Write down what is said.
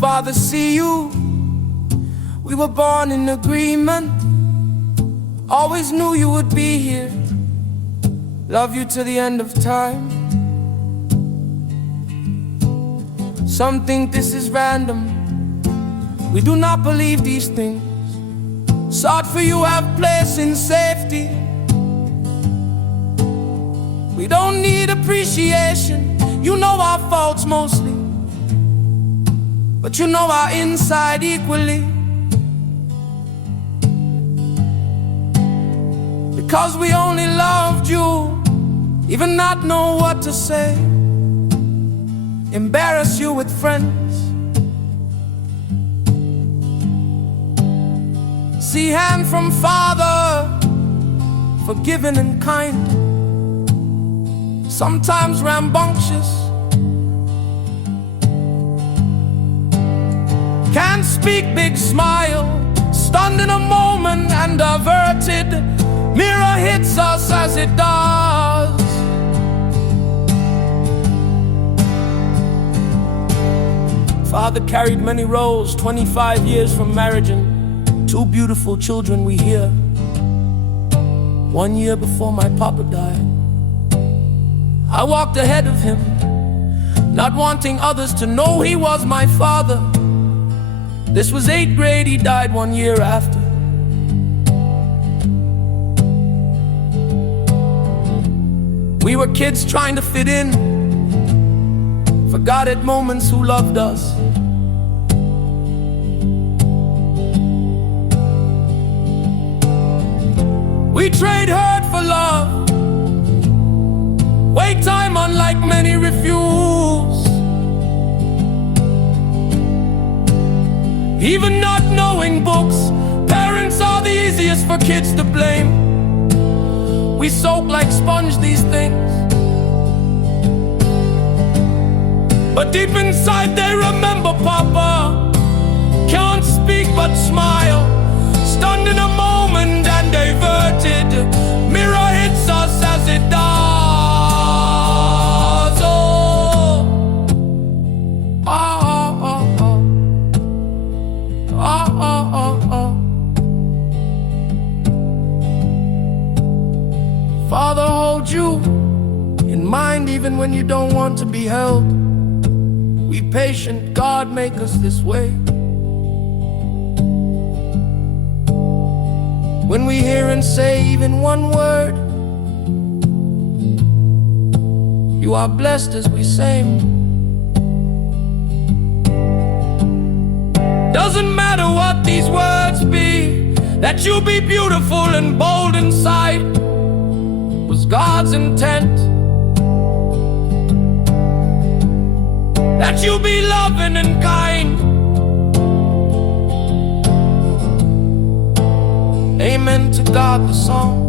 Father, see you. We were born in agreement. Always knew you would be here. Love you to the end of time. Some think this is random. We do not believe these things. Sought for you have place in safety. We don't need appreciation. You know our faults mostly, but you know our inside equally. Because we only loved you, even not know what to say. Embarrass you with friends. See hand from Father, forgiving and kind. Sometimes rambunctious. Can't speak, big smile. Stunned in a moment and averted. Mirror hits us as it does. Father carried many roles, 25 years from marriage and 2 beautiful children we hear. 1 year before my papa died, I walked ahead of him, not wanting others to know he was my father. This was 8th grade, he died 1 year after. We were kids trying to fit in, forgot at moments who loved us. We trade hurt for love, wait time unlike many refuse. Even not knowing books, parents are the easiest for kids to blame. We soak like sponge these things, but deep inside they remember Papa. Can't speak but smile, stunned in a moment and diverted. Mirror hits us as it does. Oh, oh, oh, oh, oh, oh, oh, oh. Father, hold you in mind even when you don't want to be held. Be patient, God make us this way. When we hear and say even one word, you are blessed as we sing. Doesn't matter what these words be, that you be beautiful and bold inside was God's intent. That you be loving and kind. Amen to God the song.